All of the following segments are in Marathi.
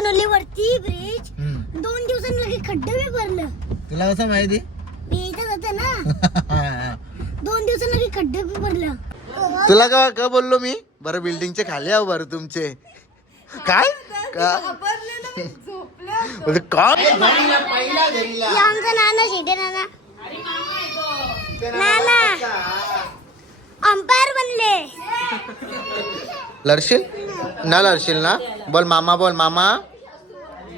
बनवली वरती ब्रिज. दोन दिवसांनी लगे खड्डे बी भरलं. तुला कसं माहिती? मी इथं होते ना. दोन दिवसांनी लगे खड्डे बी भरलं. तुला का का बोललो मी? बरं बिल्डिंगचे खाली आहो बरं तुमचे. काय? का? काय हे आमचं नाना शेटे नाना. नाना. अंपायर बनले. लढशील ना लढशील ना? बोल मामा बोल मामा।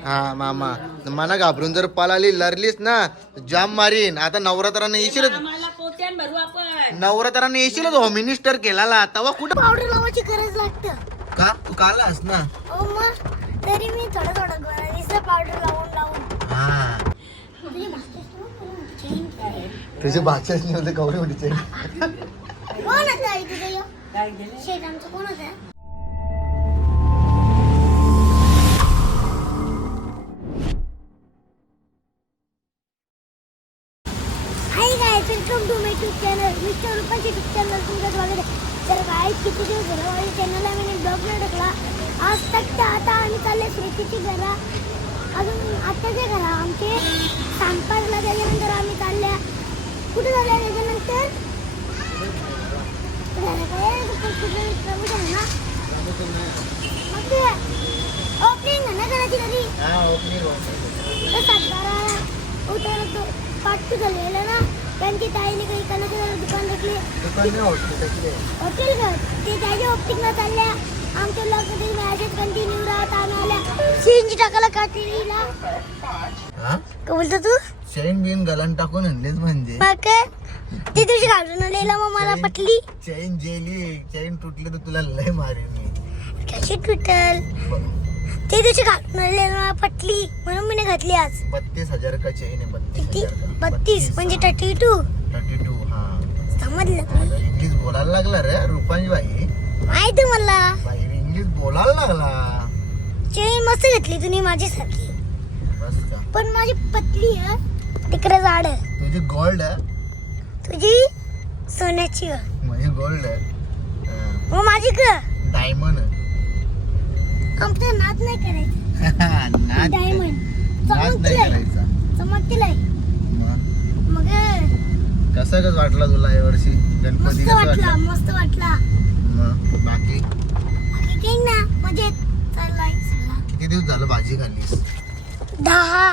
हा मामा. मला घाबरून जर पळाली लढलीस ना जाम मारीन. आता नवरात्राने येशील नवरात्राने येशील हो मिनिस्टर केला तेव्हा कुठं पावडर लावायची गरज लागतं. का? तू कालास ना? हो तरी मी थोडं थोडं पावडर लावून लावून. हा. तुझी भाषा change आहे. तुझे भाषा होते कोण आमचं कोण होतं? घरी तर सातबारा झालेला ना. त्यांची ताईने काही कलाकार दुकान टाकले हॉटेल घर ते त्याच्या ऑप्टिकला चालल्या. आमच्या लोक कधी मॅचेस कंटिन्यू राहत आम्हाला सीएनजी टाकायला का बोलतो तू? चैन बिन गलन टाकून आणलीच म्हणजे. ते दिवशी घालून आलेला मग मला पटली. चैन जेली चैन तुटली तर तुला लय मारेन मी. कशी ट्विटर ते दिवशी घालून पटली म्हणून मी घातली आज. बत्तीस हजार का चैन किती? का? बत्तीस म्हणजे थर्टी टू थर्टी टू हा. समजलं. इंग्लिश बोलायला लागला रे रुपांची बाई माहिती मला. बाई इंग्लिश बोलायला लागला. चेन मस्त घेतली तुम्ही माझ्यासारखी. बस का पण माझी पतली आहे. तिकडे झाड आहे. तुझी गोल्ड आहे? तुझी सोन्याची आहे. माझी गोल्ड आहे. मग माझी ग. डायमंड आमचं नाद नाही करायचं. नाच डायमंड. नाच नाही करायचा. चमकतीलाय मग? कसं कसं वाटला तुला यावर्षी गणपती मस्त वाटला वाटला? मस्त वाटला. बाकी? बाकी काही ना मजेत. चाललाय. किती दिवस झालं भाजी खाल्लीस? दहा.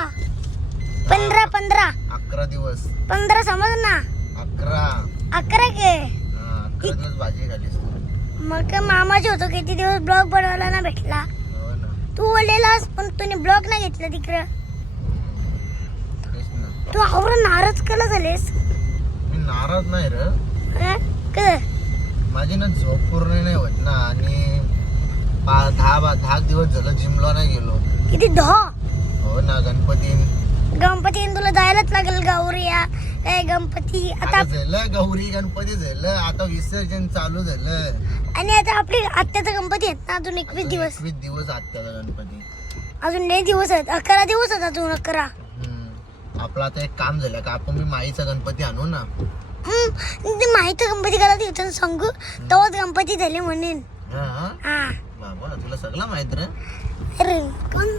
पंधरा पंधरा. अकरा दिवस. पंधरा समज ना. अकरा. अकरा के. अकरा दिवस भाजी खाल्लीस. मग मामाचे होतो किती दिवस ब्लॉग बनवायला ना भेटला. तू बोललेलास पण तुम्ही ब्लॉग नाही घेतला तिकडं. तू आवरून नाराज कला झालेस? मी नाराज नाही रे. माझी ना झोप पूर्ण नाही होत ना आणि दहा बा दहा दिवस झालं जिमला नाही गेलो. किती दहा? हो ना गणपती गणपती तुला जायलाच लागेल गौरिया ए गणपती आता झालं गौरी गणपती झालं आता विसर्जन चालू झालं. आणि आता आपले आत्याचा गणपती आहेत ना अजून एकवीस दिवस. एकवीस दिवस आत्याचा गणपती. अजून लय दिवस आहेत. अकरा दिवस आहेत अजून अकरा. हम्म. आपलं आता एक काम झालं का आपण मी माईचा गणपती आणू ना? हम्म, ते माहिती गणपती करा तिथून सांगू? तेव्हाच गणपती झाले म्हणेन. हा? हा. बाबा तुला सगळं माहीत रे. अरे कोण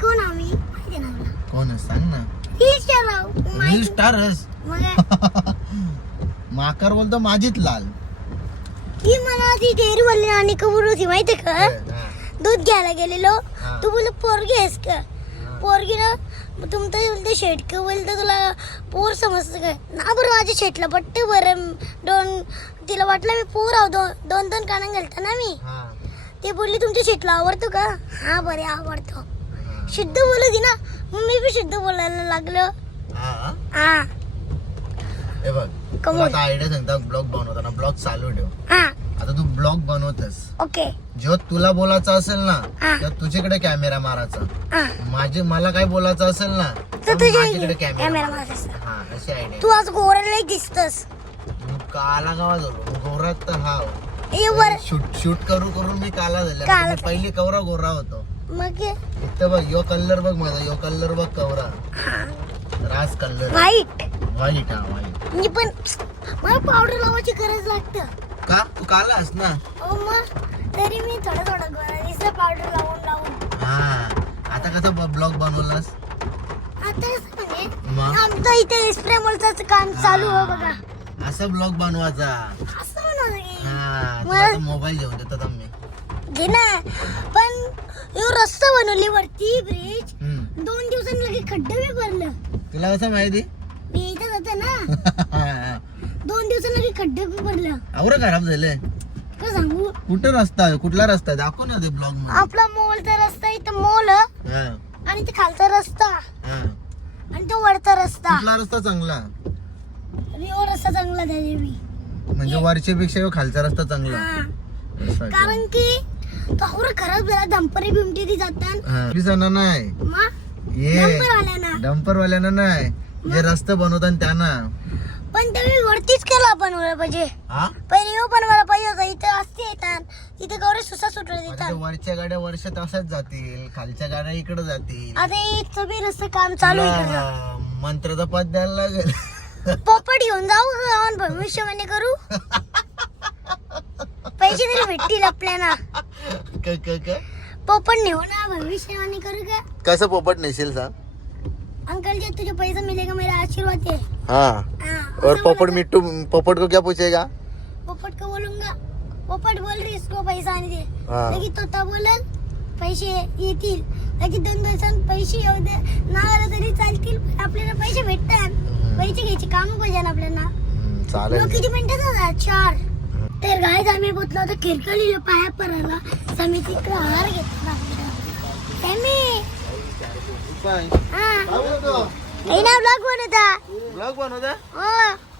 कोण आम्ही? माहिती ना मला कोण सांग ना. माहिती स्टारच काय? माकार बोलतो माझीच लाल. ही मला ती डेअरी वाली आणि कबूल होती माहिती का. दूध घ्यायला गेलेलो. तू बोल पोरगी आहेस का? पोरगी ना तुमचं बोलते शेट का बोलतं तुला पोर समजतं का? ना बरं माझ्या शेटला पट्टे बरं. दोन तिला वाटलं मी पोर आहो दोन दोन दोन काना घालता ना मी. ते बोलली तुमच्या शेटला आवडतो का? हा बरे आवडतो. शुद्ध बोलत होती ना मी बी शुद्ध बोलायला लागलो? हा. हा. हे बघ. तुला आता आयडिया सांगता ब्लॉग बनवताना ब्लॉग चालू ठेव. हा. आता तू ब्लॉग बनवतस. ओके. जेव्हा तुला बोलायचं असेल ना. तेव्हा तुझ्याकडे कॅमेरा मारायचा. माझे मला काय बोलायचं असेल ना तर तर कॅमेरा कॅमेरा मारायचा. हा अशी आयडिया तू आज गोराला दिसतस. काला गावा झालो गोरात तर हा. शूट शूट करू करून मी काला झाले. पहिली कवरा गोरा होतो. मग. इथं बघ यो कलर बघ माझा यो कलर बघ कवरा. राज कलर. व्हाईट व्हाईट हा व्हाईट म्हणजे पण मला पावडर लावायची गरज लागतं. का? तू कालास ना? हो मग तरी मी थोडं थोडं नुसतं पावडर लावून लावून. हा. कसा ब्लॉग बनवलास? आता कसं म्हणजे मग? आमचं इथे स्प्रे काम चालू आहे बघा. असा ब्लॉग बनवायचा. असं म्हणत की. हा मग? आता मोबाईल घेऊन देतात आम्ही घे ना. पण यो रस्ता बनवली वरती ब्रिज हम्म. दोन दिवसांनी लगेच खड्डे बी भरलं. तुला कसं माहिती? मी इथं जाते ना. दोन दिवसांनी लगेच खड्डे बी भरलं. आवरं खराब झाले. का सांगू? कुठं रस्ता? आहे कुठला रस्ता? आहे दाखव ना ते ब्लॉग आपला मोलचा रस्ता इथं मोल. आणि ते खालचा रस्ता. हा. आणि तो वरचा रस्ता. कुठला रस्ता चांगला? यो रस्ता चांगला मी म्हणजे वरच्या पेक्षा खालचा रस्ता चांगला. हा. असं आहे का? कारण की तो आवरा खराब झाला धंपरी बिमटी ती जातात हा. पोलिसांना नाही. ये. डंपर आल्या ना डंपर वाल्यांना नाही जे रस्ते बनवतात त्यांना. पण ते मी वरतीच केला बनवलं पाहिजे. हा? पहिले यो बनवायला पाहिजे होता. इथे असते येतात. तिथे गौरी सुसा म्हणजे येतात. वरच्या गाड्या वर्ष तशाच जातील. खालच्या गाड्या इकडे जातील. आता इथं बी रस्ता काम चालू आहे. तुला मंत्राचा पाठ द्यायला लागेल. पोपट घेऊन जाऊ गावात भविष्यवाणी करू. पैसे तरी भेटतील आपल्याला? पोपट नेऊ ना भविष्यवाणी करू का? कसं पोपट नेशील सांग? अंकल जी तुझे पैसा मिलेगा मेरा आशीर्वाद है. हाँ और पोपट मिट्टू पोपट को क्या पूछेगा। पोपट को बोलूंगा. पोपट बोल रही इसको पैसा आने दे. हाँ. लेकिन तोता बोलल पैसे येतील. लगेच दोन दिवसांत पैसे येऊ दे. ना आलं तरी चालतील पण आपल्याला पैसे भेटतात. पैसे घ्यायचे काम पाहिजे ना आपल्याला. हम्म, लोक चालेल किती मिनिटं झाला चार. तर गायच आम्ही पोचलो होतो किरकली पाया परायला घेतला सॅमी हा. काही ना ब्लॉग बनवता. ब्लॉग बनवता? हो.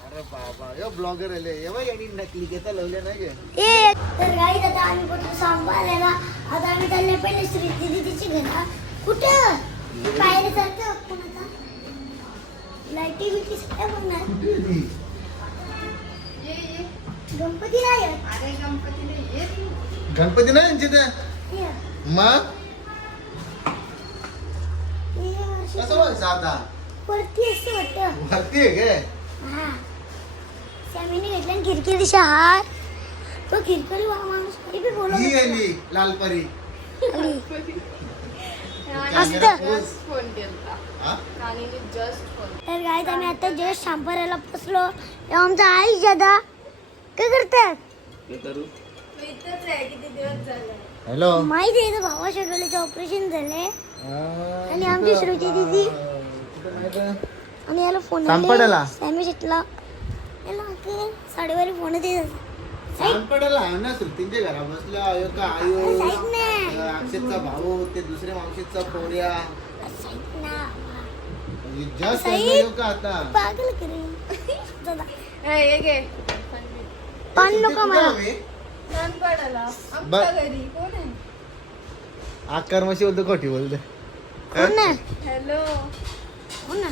अरे बाबा यो ब्लॉगर आले बघ यांनी नकली घेता लावल्या नाही गे ए. तर आता आम्ही सांभाळायला. आता आम्ही चालले पहिले श्री घरा. कुठं? पायरी चालतं कोणाचा लाईटी बिटी सगळ्या बघणार गणपती नाही येत. गणपती नाही यांचे ते ये. मग ये वर्षी कसं बघ साधा वरती असते वाटतं. भरती आहे गे हा. सॅमीने घेतला किरकिरीचा हार तो किरकिरी वा- माणूस काही बी बोलत ही होता. गेली लालपरी. असतं फोन केला हा? कानीने जस्ट फोन तर आम्ही आता जस्ट पोचलो. तेव्हा आमचा आई दादा काय करतात इथंच आहे किती दिवस झाले? हॅलो? माहिती आहे भावा शेडोलीचं ऑपरेशन झालंय? आणि आमची श्रुती दिदी? आणि याला फोन सांपडाला? सॅमी शेटला याला की साडेवारी फोन येते सांगपडाला आहे ना श्रुतींच्या घरा बसल्या अयो का आयो साईड ना. अक्षतचा भाऊ ते दुसऱ्या मावशीचा पोऱ्या साईड ना. जस्ट. का आता? पागल करे दादा हे घे. पान नको मला पडाला ब- आमच्या घरी. कोण आहे? आकार मशी बोलतो खोटी बोलतो. हो? ना हॅलो. हो ना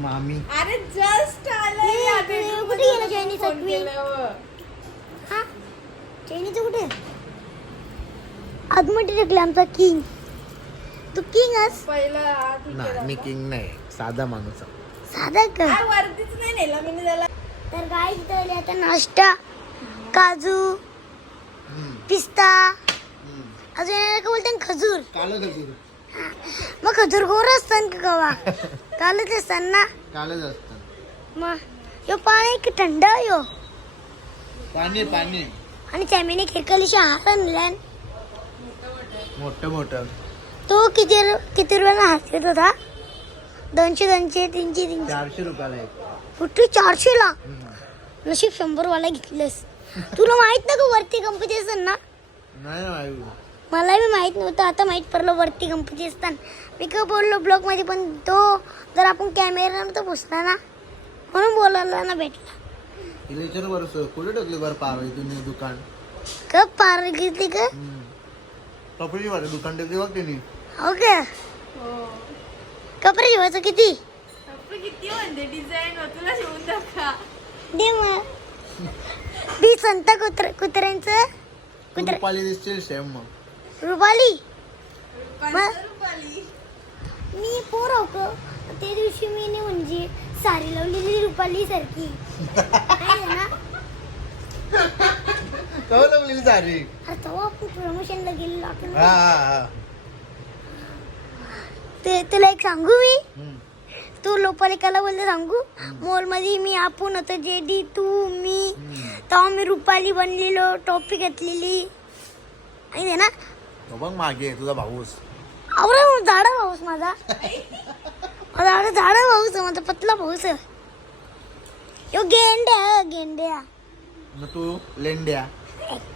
मामी. अरे जस्ट आलंय. या bedroom कुठे गेला Chinese फोन आठवी? केल्यावर. हा? चैनीचं कुठे? आतमध्ये टाकले आमचा किंग तू किंग अस पहिलं आत इथे नाही मी. किंग नाही. साधा माणूस आहे. साधा का? काय वरतीच नाही नेला मी त्याला तर काय इथं आता नाश्ता. काजू पिस्ता. अजून काय बोलते? खजूर. कालच असेल मग खजूर गोर असतात का गवा? कालच असतात ना? कालच असतं. मग यो पाणी की थंड यो? पाणी पाणी. आणि चॅमीने खिरकलीशी हार आणलाय. मोठं मोठं. तो किती रु- किती रुपयाला हात येत होता? दोनशे दोनशे तीनशे तीनशे. चारशे रुपयाला एक. कुठे? चारशे ला हम्म. नशीब शंभर वाला घेतलंस. तुला माहीत ना का वरती गणपती असतात ना? नाही ना बाई. मला बी माहीत नव्हतं आता माहीत पडलं वरती गणपती असतात मी का बोललो ब्लॉगमध्ये पण तो जर आपण कॅमेरा नव्हता पुसला ना? म्हणून बोलायला ना भेटला. कुठे टाकली बरं पार तुम्ही दुकान? का पार घेतली का. कपडे दुकान टाकली बघ त्यांनी हो का? हो. कपडे शिवायचं किती? किती म्हणते डिझाईन तुला शिवून दाखवा. दे मग. बी संत कुत्र कुत्र्यांचं? कुत्रे रुपाली दिसतील सेम मग. रुपाली? रुपयाली मी पोर हो का त्या दिवशी मी ने म्हणजे साडी लावलेली रुपाली सारखी. आहे ना? कवा लागलेली सारी आता तेव्हा आपण प्रमोशनला गेलेलो आपण. हा हा हा. ते तुला एक सांगू मी? हम्म. तू लोपालिकाला बोलते सांगू? मॉलमध्ये मी आपण होतो जेडी तू मी. तेव्हा मी रुपाली बनलेलो टॉपी घेतलेली. आहे ना? तो बघ मागे तुझा भाऊस आवरा झाडा भाऊस माझा. माझा झाडा भाऊस माझा पतला भाऊस यो गेंड्या गेंड्या. मग तू लेंड्या.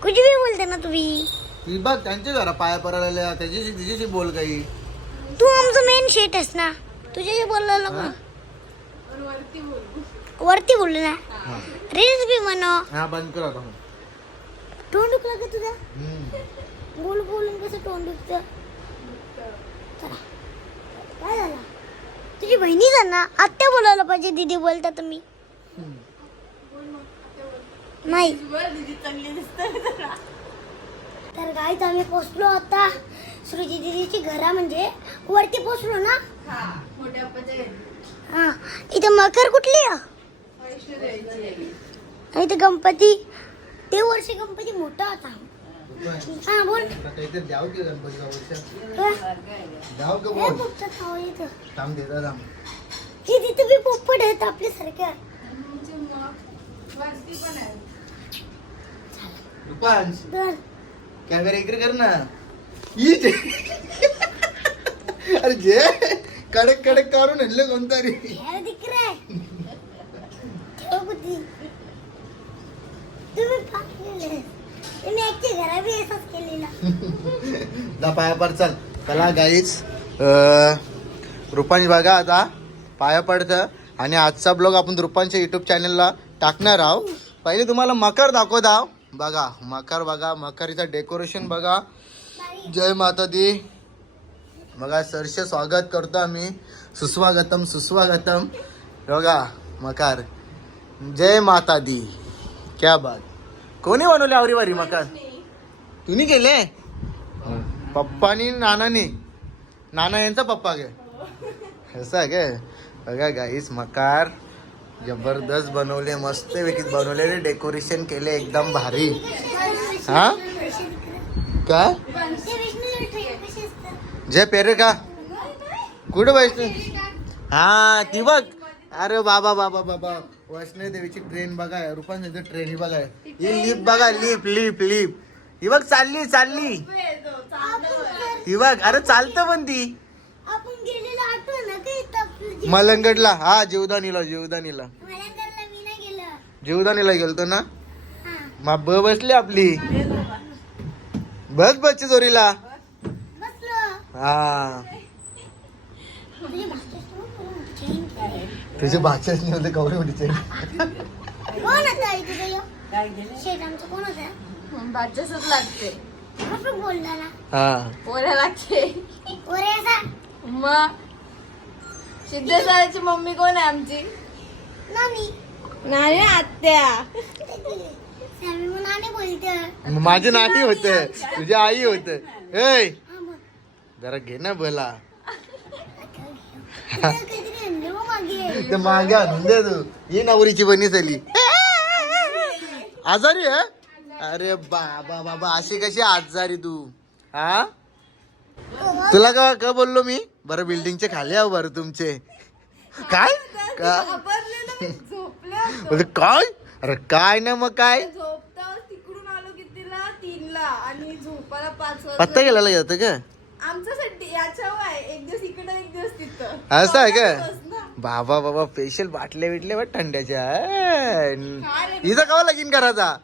कुछ भी बोलते ना तुम्ही. ती बघ त्यांच्या घरा पाया पडायला त्याच्याशी तिच्याशी बोल काही. तू आमचं मेन शेट आहेस ना. तुझ्याशी बोलला नको. पण वरती बोलू. वरती बोललो ना? रील्स बी म्हणव हा बंद कर आता. तोंड दुखलं का तुझं. बोल बोलून कसं तोंड दुखतं? चला. काय झालं? तुझी बहिणीच आहे ना आत्या बोलायला पाहिजे दीदी बोलता तुम्ही. नाही. तर गाईत आम्ही पोचलो आता. सृजी दीदीची घरा म्हणजे वरती पोचलो ना हा मोठ्या आप्पाच्या घरी हा इथं मकर कुठली आणि इथं गणपती. ते वर्षी गणपती मोठा होता. हा बोल. हा. थांब देता थांब. हे तिथे बी पोपट आहेत आहे रुपांश. तर कॅमेरा इकडे कर ना. अरे जे कडक कडक काढून आणले कोणतरी. पाया पड चल. चला गाईच रुपांश बघा आता. पाया पडतं. आणि आजचा ब्लॉग आपण रुपांच्या युट्यूब चॅनलला टाकणार आहोत. पहिले तुम्हाला मकर दाखवत आहो बघा मकर बघा. मकरीचं डेकोरेशन बघा. जय माता दी. बघा सरसे स्वागत करतो आम्ही. सुस्वागतम सुस्वागतम. बघा मकार. जय माता दी क्या बात. कोणी बनवले आवरी वारी मकर? तुम्ही केले? पप्पानी नानानी. नाना यांचा पप्पा गे. असं आहे काय बघा गाईस मकार. जबरदस्त बनवले मस्त पैकी बनवलेले डेकोरेशन केले एकदम भारी. हा? काय? जय पेरे का? कुठं वैष्णव हा ती बघ. अरे बाबा बाबा बाबा. वैष्णव देवीची ट्रेन बघा. रुपांची ट्रेन ही बघा. ही लिप बघा लिप लिप लिप ही बघ चालली चालली. ही बघ अरे चालतं पण ती. मलंगडला. हा जीवदानीला जीवदानीला. जीवदानीला गेलतो ना? मग ब बसली आपली. बस बसची जोरीला. बसलो हा. तुझी भाषाच नाही होते कवरे होते कोण होतं आई तुझं ह्यो? शेठ आमचं कोण होतं? बाच्यासच लागते. आपण बोलला ना हा. पोऱ्या लागते. ओरे असा मग? सिद्धेश्वराची मम्मी कोण आहे आमची? नानी. नाही आत्या. सॅमी म्हणून नानी बोलतं. माझे नाती होत. तुझी आई होत. ए! हा जरा घे ना मागे ते मागे आणून दे तू. ही नवरीची बनी झाली. आजारी आहे अरे बाबा बाबा अशी कशी आजारी तू? हा? तुला का का बोललो मी? बरं बिल्डिंगचे खाली आहो बरं तुमचे. काय? काय? अरे काय ना मग काय? झोपता तिकडून आलो कितीला तीनला आणि झोपायला पाच पत्ता गेला येतं का? आमच्यासाठी याच्यावर आहे. एक दिवस इकडं एक दिवस तिथं. असं आहे का. बाबा बाबा स्पेशल बाटल्या बिटल्या बघ थंड्याच्या? हिचा कवा लगीन करायचा?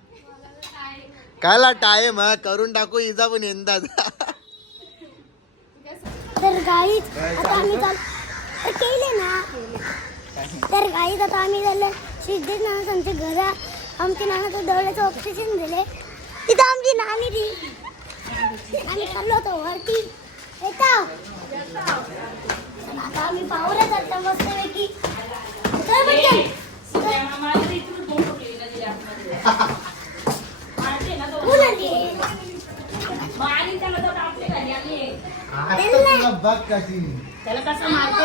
कायला टाइम हा? करून टाकू हिचा पण यंदा. तर गाईत आता आम्ही चाल तर केले ना? तर गाईत आता आम्ही झालं सिद्धेश नाना आमचे घर. आमच्या नानाचं डोळ्याचं ऑपरेशन झाले तिथं आमची नानी ती. आम्ही चाललो होतो वरती. आता आम्ही पावलं जातो मस्त पैकी? बघ कशी. त्याला कसं मारते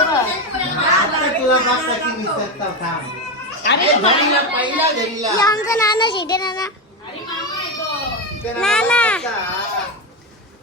आता तुला बघ कशी निसटतं थांब. घरीला, पहिला घरीला. आमचं नाना शिटे नाना. अरे मामा आहे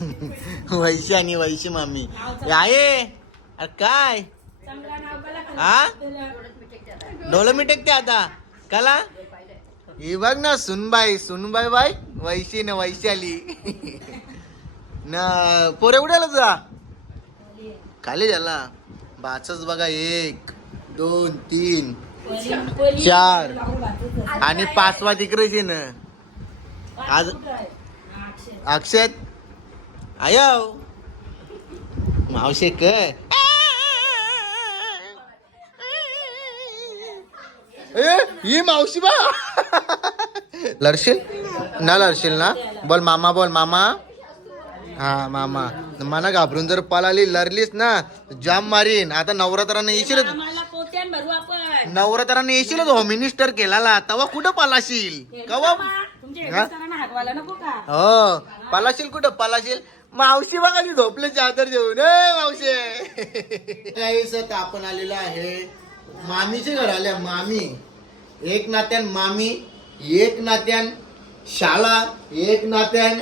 वैशी आणि वैशी मामी. आहे अरे काय? हा डोलं मिटेक आता. कला? ही बघ ना सुनबाई सुनबाई बाई वैशी न वैशी आली ना पोरे उडाला तुझा खाली झाला. बाचच बघा एक दोन तीन चार. आणि पाचवा तिकडे ना आज अक्षत आयो मावशे क ए ही मावशी बा लढशील ना लढशील ना बोल मामा बोल मामा हा मामा मना घाबरून जर पळाली लढलीस ना जाम मारीन आता नवरात्राने येशील आम्हाला पोत्यान भरू आपण नवरात्राने येशील होम मिनिस्टर केला तेव्हा कुठं पालाशील कवा हो पालाशील कुठं पालाशील मावशी बघा ती झोपले चादर देऊन ए मावशे. काहीच आता आपण आलेलो आहे मामीचे घर आल्या मामी. एक नात्यान मामी एक नात्यान शाळा एक नात्यान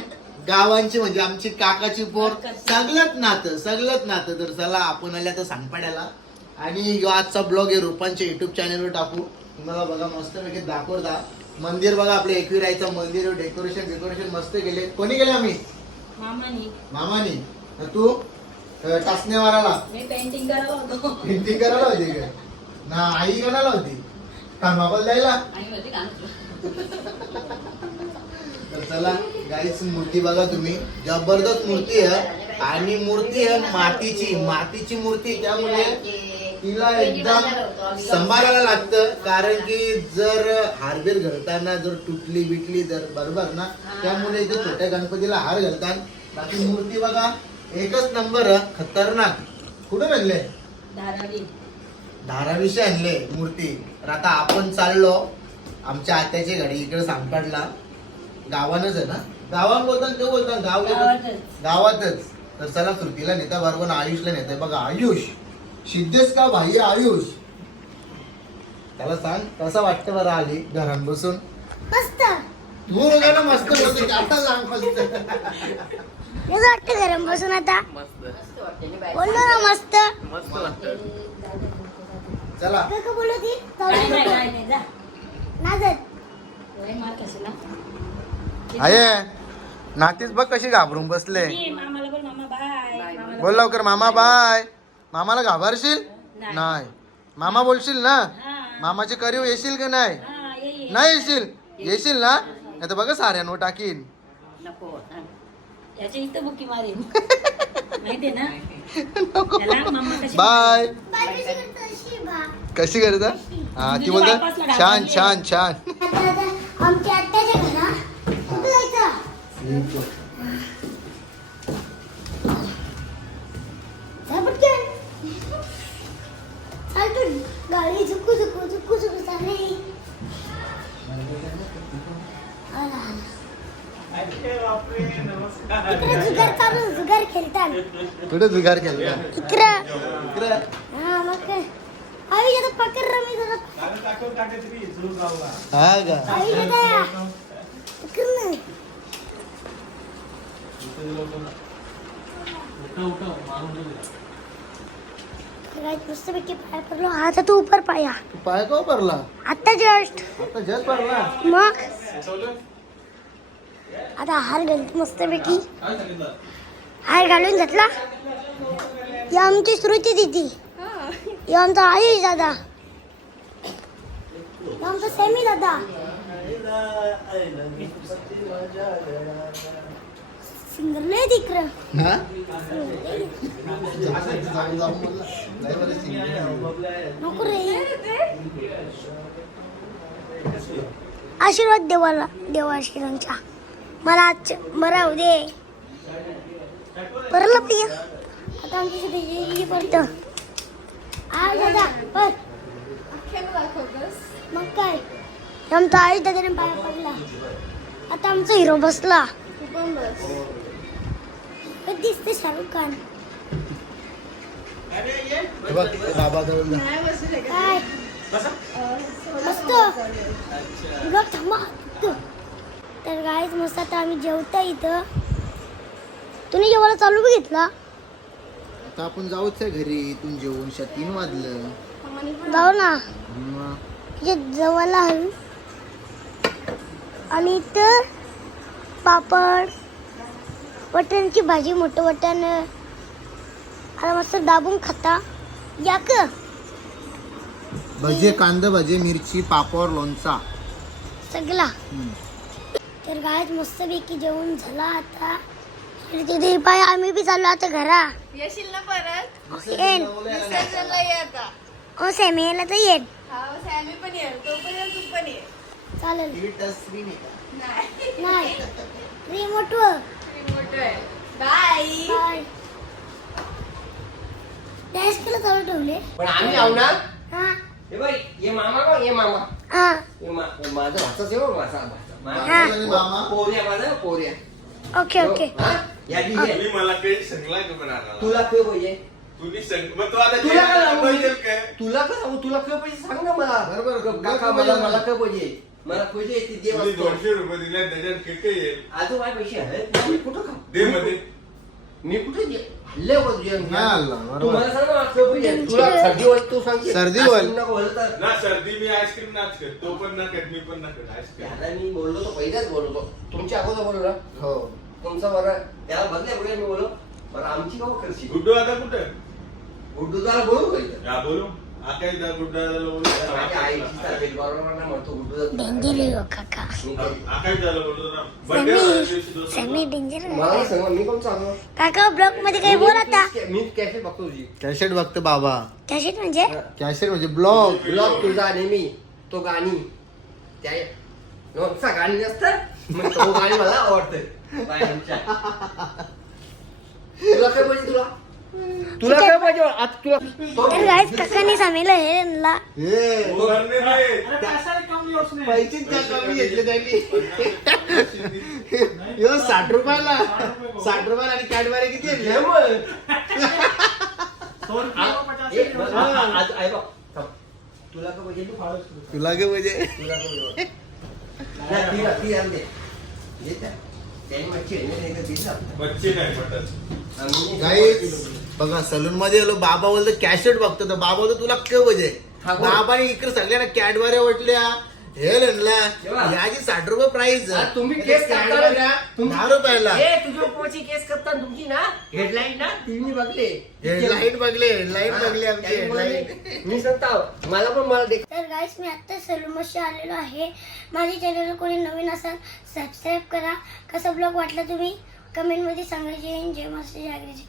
गावांची म्हणजे आमची काकाची पोर. सगळंच नातं सगळंच नातं. तर चला आपण आल्या तर सांगपाड्याला. आणि आजचा ब्लॉग आहे रुपांच्या युट्यूब चॅनलवर टाकू. तुम्हाला बघा मस्तपैकी दाखवता. मंदिर बघा आपलं एकविरायचं मंदिर डेकोरेशन डेकोरेशन मस्त केले कोणी गेले आम्ही मामानी. मामानी. आणि तू अं, टाचणेवाराला मी पेंटिंग करायला होतो. पेंटिंग करायला होती काय ना आई कोणाला होती. कामाबल द्यायला आणि तर चला गाईच मूर्ती बघा तुम्ही. जबरदस्त मूर्ती आहे. आणि मूर्ती आहे मातीची. मातीची मूर्ती त्यामुळे तिला एकदम सांभाळायला लागतं कारण की जर हारबीर घालताना जर तुटली बिटली जर बरोबर ना त्यामुळे इथे छोट्या गणपतीला हार घालतात. बाकी मूर्ती बघा एकच नंबर खतरनाक. कुठे बनले धारावी. धाराविषयी आणले मूर्ती. तर आता आपण चाललो आमच्या आत्याच्या घरी इकडे सांगपाडला गावानच आहे ना? गावात बोलतात ते बोलतात गाव गावातच. तर चला श्रुतीला नेता बरोबर आयुषला नेताय बघा आयुष. सिद्धेश का भाई आयुष? त्याला सांग कसं वाटतं बरं आली घरात बसून? मस्त. तू बघा मस्त आता सांग मस्त कसं वाटतं गरम बसून आता. बोललो ना मस्त. चला. काका बोलत आहे नातीच बघ कशी घाबरून बसले. ये, मामाला बोल मामा बाय. मामाला बोल लवकर मामा बाय. मामाला घाबरशील? नाही. मामा बोलशील ना? हा. मामाचे करीव येशील का नाही? हा. नाही येशील? येशील ना? नाही तर बघा साऱ्यांवर टाकीन. नको इथं बुकी मारेन. ना? बाय बाय कशी करतो अशी बा कशी करता हा ती बोलत छान छान छान. आमच्या कुठे जुगार केला इकडे इकडे हा मग काय आई आता पकड रमी जरा हा का आई दादा पकड ना गाइस मस्तपैकी पाय पडलो आता तू ऊपर पाया तू पाय का भरला आता जस्ट आता जस भरला मग आता हार घालतो मस्तपैकी हार घालून घेतला? ही आमची श्रुती दिदी. ही आमचा आयुष दादा. ही आमचा सेमी दादा. सिंगर लय हा बरं सिंगिंग. नको रे. आशीर्वाद देवाला देवाशिरांच्या मला आज बरा होऊ दे. परला पाहिजे आता आमची सुद्धा पडत आ दादा दाखवतोस मग काय? आमचा आयुष दादाने पाया पडला. आता आमचा हिरो बसला. दिसते शाहरुख खान. काय? मस्त. बघ थांबा. तर गाईच मस्त आता आम्ही जेवता इथं. तुम्ही जेवायला चालू बी घेतला? आता आपण जाऊच आहे घरी इथून जेवून शा तीन वाजलं. जाऊ ना. मग? जवळला हवी. आणि इथं पापड वटाण्याची भाजी मोठं वटाण. आता मस्त दाबून खाता. या क भजे कांदा भजे मिरची पापड लोणचा. सगळा. हम्म. तर गायत मस्तपैकी जेवण झाला आता. तर तिथे पाय आम्ही बी चाललो आता घरा. येशील ना परत? येईन. विसर्जनला ये आता. हो सेमीला तर येईन. हा सॅमी पण ये तो पण ये. तू पण ये चालेल नाही. नाही. रिमोट वर. मोठं आहे. बाय बाय डॅश केलं चालू ठेवले. पण आम्ही आहो ना? हा. हे बाई ये मामा का ये मामा. हा. हे मा- माझं भाचाच आहे माझा भाचा. मा- हा. आणि मामा. पोऱ्या माझा पोऱ्या ओके ओके? या ठीक आहे. तुम्ही मला काही सांगला का पण आता? तुला काय पाहिजे तुम्ही सांग मग तो आता तुला काय जेवायला सांगू? पाहिजे काय तुला काय सांगू तुला काय पाहिजे सांग ना मला बरोबर, काका मला काय पाहिजे मला पाहिजे ते दे तुम्ही वाचतो. दोनशे रुपये दिले त्याच्यात किती येईल पैसे आहेत मी कुठं दे मध्ये मी कुठे दे हल्ले होत तुझ्या नाही हल्ला, बरोबर. तू मला सांग ना तुला सर्दी होईल तू सांगशील सर्दी. आईस्क्रीम नको तर ना सर्दी मी आईस्क्रीम नाच कर तो पण ना कर मी पण ना कर आईस्क्रीम त्याला मी बोललो तो पहिल्याच बोलतो तुमच्या अगोदर बोललो ना? हो. तुमचं बरं त्याला बदल्या पुढे मी बोललो. बरं आमची काव करशील गुड्डू आता कुठे? गुड्डू त्याला बोलू का इथं? बोलू. हो काका. मध्ये काही बोल आता. मी कॅफे बघतो तुझी. कॅसेट बघतो बाबा. कॅसेट म्हणजे? कॅसेट म्हणजे ब्लॉग ब्लॉग तुझा नेहमी तो गाणी. त्या नोटचा गाणी नसतं मग तो गाणी मला आवडतं. तुला काय पाहिजे तुला? तुला काय पाहिजे? आता तुला गाईच काकाने सांगितलं हे यांना. पैसे त्या कमी घेतले त्यांनी. यो साठ रुपयाला. साठ रुपयाला आणि कॅडबरी किती. थांब. तुला काय पाहिजे? तुला. काय म्हणजे तुला काय पाहिजे? आहे, नाही पटत. बघा सलून मध्ये गेलो बाबा बोलतो कॅसेट बघतो. तर बाबा बोलतो तुला हा, बोल. बाबाने इकडे सगळ्यांना कॅडबऱ्या वाटल्या. हे. म्हणला याची साठ रुपये प्राइस आ, तुम्ही केस दहा रुपयाला. ए, तुझ्या पोची केस करता तुमची ना हेडलाईन ना टीव्ही बघले. हेडलाईट बघले हेडलाईट हा, बघली आमची हेडलाईट मी सांगता मला पण मला देख तर गाईस मी आत्ता सलूमशी आलेलो आहे. माझ्या चॅनल कोणी नवीन असाल सबस्क्राईब करा. कसा ब्लॉग वाटला तुम्ही? कमेंटमध्ये सांगायचे जय मास्टर जागृती